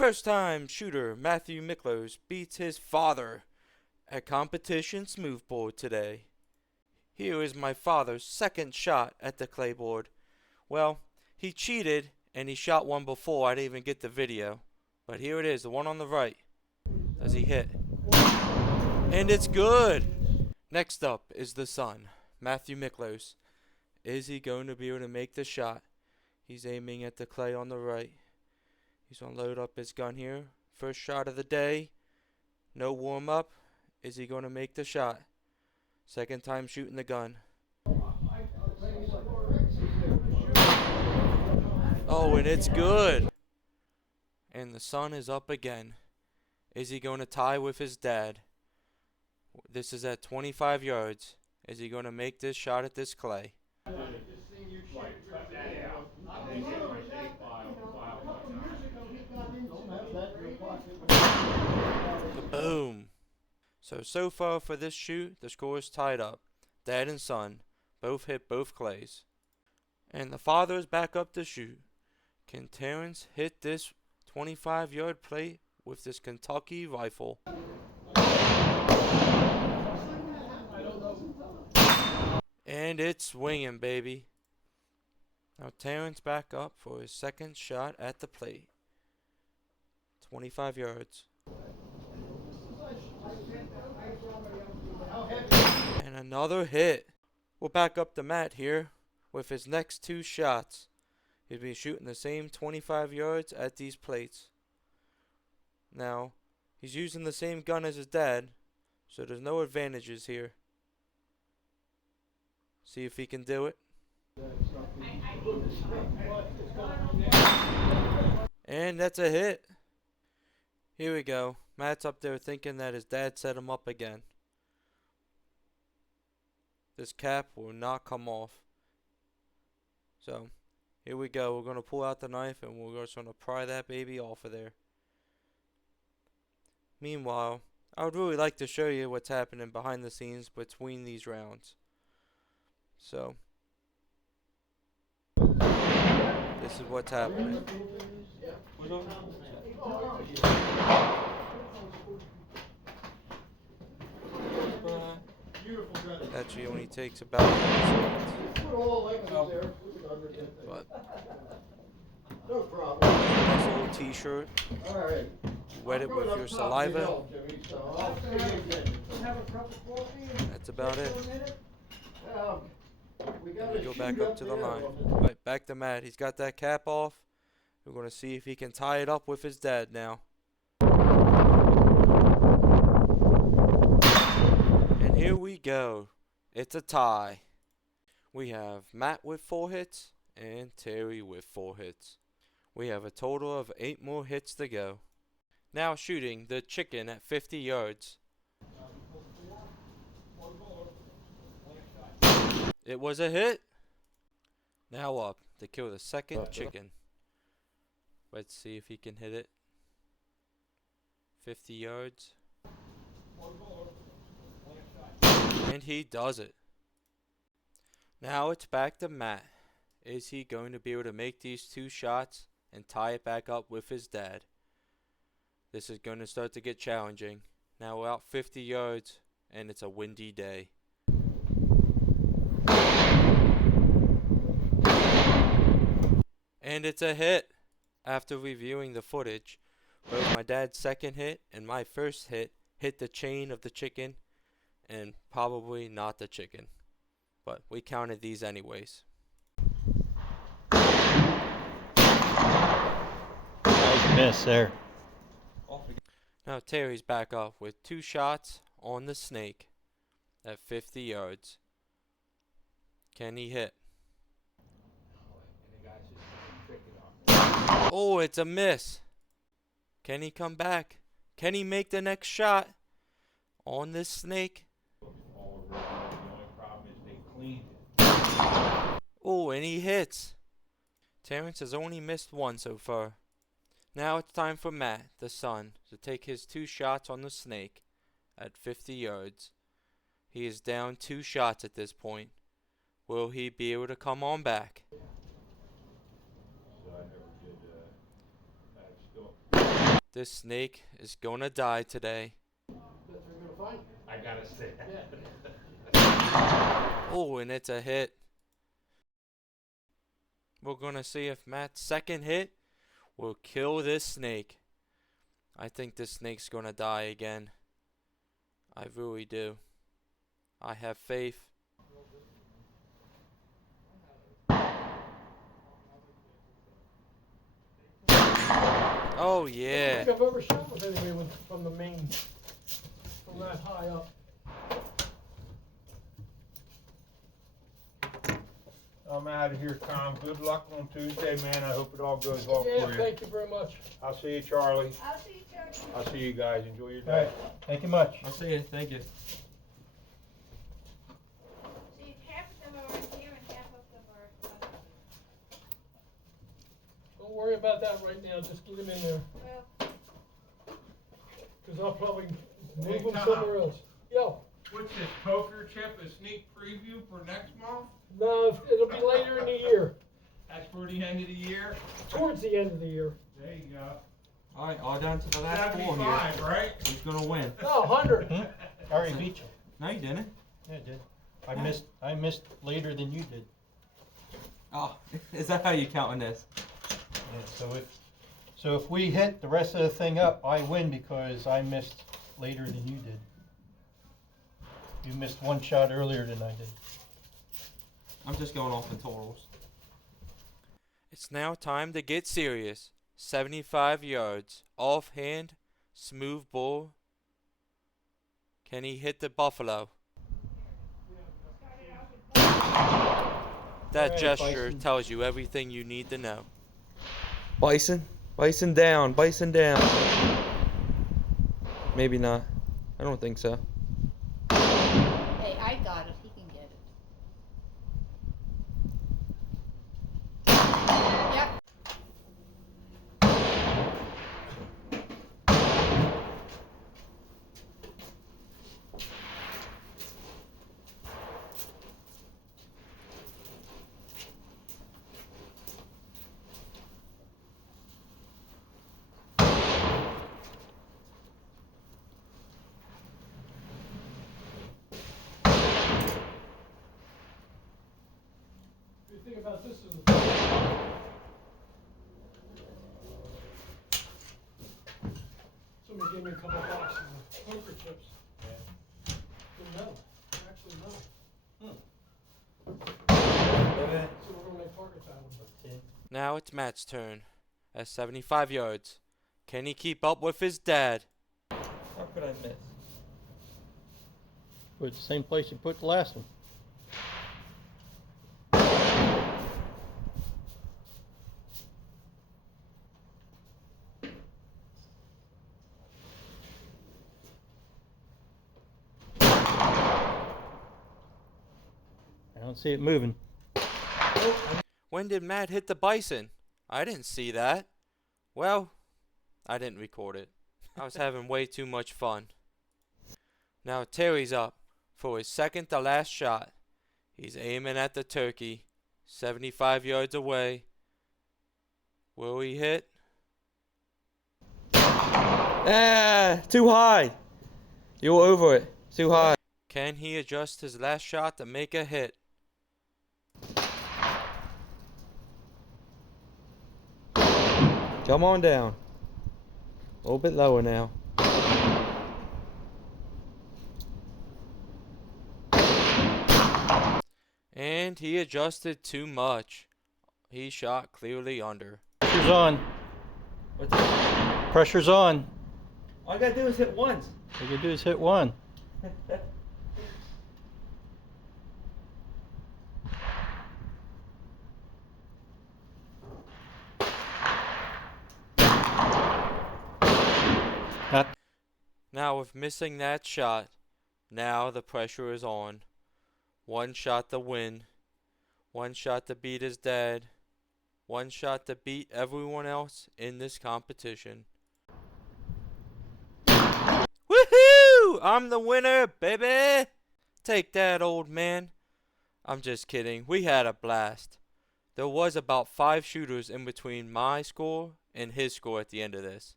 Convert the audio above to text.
First time shooter Matthew Miklos beats his father at competition smoothbore today. Here is my father's second shot at the clayboard. Well, he cheated and he shot one before I didn't even get the video. But here it is, the one on the right. Does he hit? And it's good! Next up is the son, Matthew Miklos. Is he going to be able to make the shot? He's aiming at the clay on the right. He's going to load up his gun here. First shot of the day. No warm up. Is he going to make the shot? Second time shooting the gun. Oh, and it's good. And the sun is up again. Is he going to tie with his dad? This is at 25 yards. Is he going to make this shot at this clay? Boom. So far for this shoot, the score is tied up. Dad and son both hit both clays. And the father is back up to shoot. Can Terrence hit this 25-yard plate with this Kentucky rifle? And it's swinging, baby. Now Terrence back up for his second shot at the plate. 25 yards. And another hit. We'll back up the mat here with his next two shots. He'll be shooting the same 25 yards at these plates. Now, he's using the same gun as his dad, so there's no advantages here. See if he can do it. And that's a hit. Here we go. Matt's up there thinking that his dad set him up again. This cap will not come off. So, here we go. We're going to pull out the knife and we're just going to pry that baby off of there. Meanwhile, I would really like to show you what's happening behind the scenes between these rounds. So, this is what's happening. Actually only takes about 10 seconds. But nice little t-shirt. Wet it with your saliva. That's about it. And we go back up to the line. Right, back to Matt. He's got that cap off. We're going to see if he can tie it up with his dad now. And here we go. It's a tie. We have Matt with 4 hits and Terry with 4 hits. We have a total of 8 more hits to go. Now shooting the chicken at 50 yards. It was a hit. Now up to kill the second chicken. Let's see if he can hit it. 50 yards. And he does it. Now it's back to Matt. Is he going to be able to make these 2 shots and tie it back up with his dad? This is going to start to get challenging. Now we're out 50 yards and it's a windy day. And it's a hit. After reviewing the footage, both my dad's second hit and my first hit the chain of the chicken and probably not the chicken. But we counted these anyways. Nice miss there. Now Terry's back up with 2 shots on the snake at 50 yards. Can he hit? Oh, it's a miss. Can he come back? Can he make the next shot on this snake? Oh, and he hits. Terrence has only missed 1 so far. Now it's time for Matt, the son, to take his 2 shots on the snake at 50 yards. He is down 2 shots at this point. Will he be able to come on back? This snake is gonna die today. I gotta say that. Oh, and it's a hit. We're gonna see if Matt's second hit will kill this snake. I think this snake's gonna die again. I really do. I have faith. Oh I yeah. don't think I've ever shot with anybody from the main, from that high up. I'm out of here, Tom. Good luck on Tuesday, man. I hope it all goes well Yeah, for you. thank you very much. I'll see you, Charlie. I'll see you, Charlie. I'll see you guys. Enjoy your All right. day. Thank you much. I'll see you. Thank you. See, half of them are in here and half of them are. Don't worry about that right now, just get him in there, Well, cause I'll probably move Hey, him Tom. somewhere else. Yo, What's this poker chip? A sneak preview for next month? no, it'll be later in the year, That's for the end of the year. towards the end of the year. There you go. Alright, all down to the last four here. 75, right? Who's gonna win? No, 100. I already beat you. No, you didn't. Yeah, I did. I missed later than you did. Oh, is that how you counting this? Yeah, so if we hit the rest of the thing up, I win because I missed later than you did. You missed one shot earlier than I did. I'm just going off in totals. It's now time to get serious. 75 yards, offhand, smoothbore. Can he hit the buffalo? That Alright, gesture Bison. tells you everything you need to know. Bison? Bison down, bison down. Maybe not. I don't think so. hey, I got it. He can get it. Yep. What do you think about this? Somebody gave me a couple boxes of poker chips. Didn't know, actually no. So we're gonna make targets out of them. Now it's Matt's turn. At 75 yards. Can he keep up with his dad? How could I miss? Put it the same place you put the last one. I don't see it moving. When did Matt hit the bison? I didn't see that. Well, I didn't record it. I was having way too much fun. Now Terry's up for his second to last shot. He's aiming at the turkey, 75 yards away. Will he hit? Ah, too high. You're over it. Too high. Can he adjust his last shot to make a hit? Come on down. A little bit lower now. And he adjusted too much. He shot clearly under. Pressure's on. What's that? Pressure's on. All I gotta do is hit once. All you gotta do is hit one. Not Now with missing that shot, now the pressure is on. One shot to win. One shot to beat his dad. One shot to beat everyone else in this competition. Woohoo! I'm the winner, baby! Take that, old man. I'm just kidding. We had a blast. There was about 5 shooters in between my score and his score at the end of this.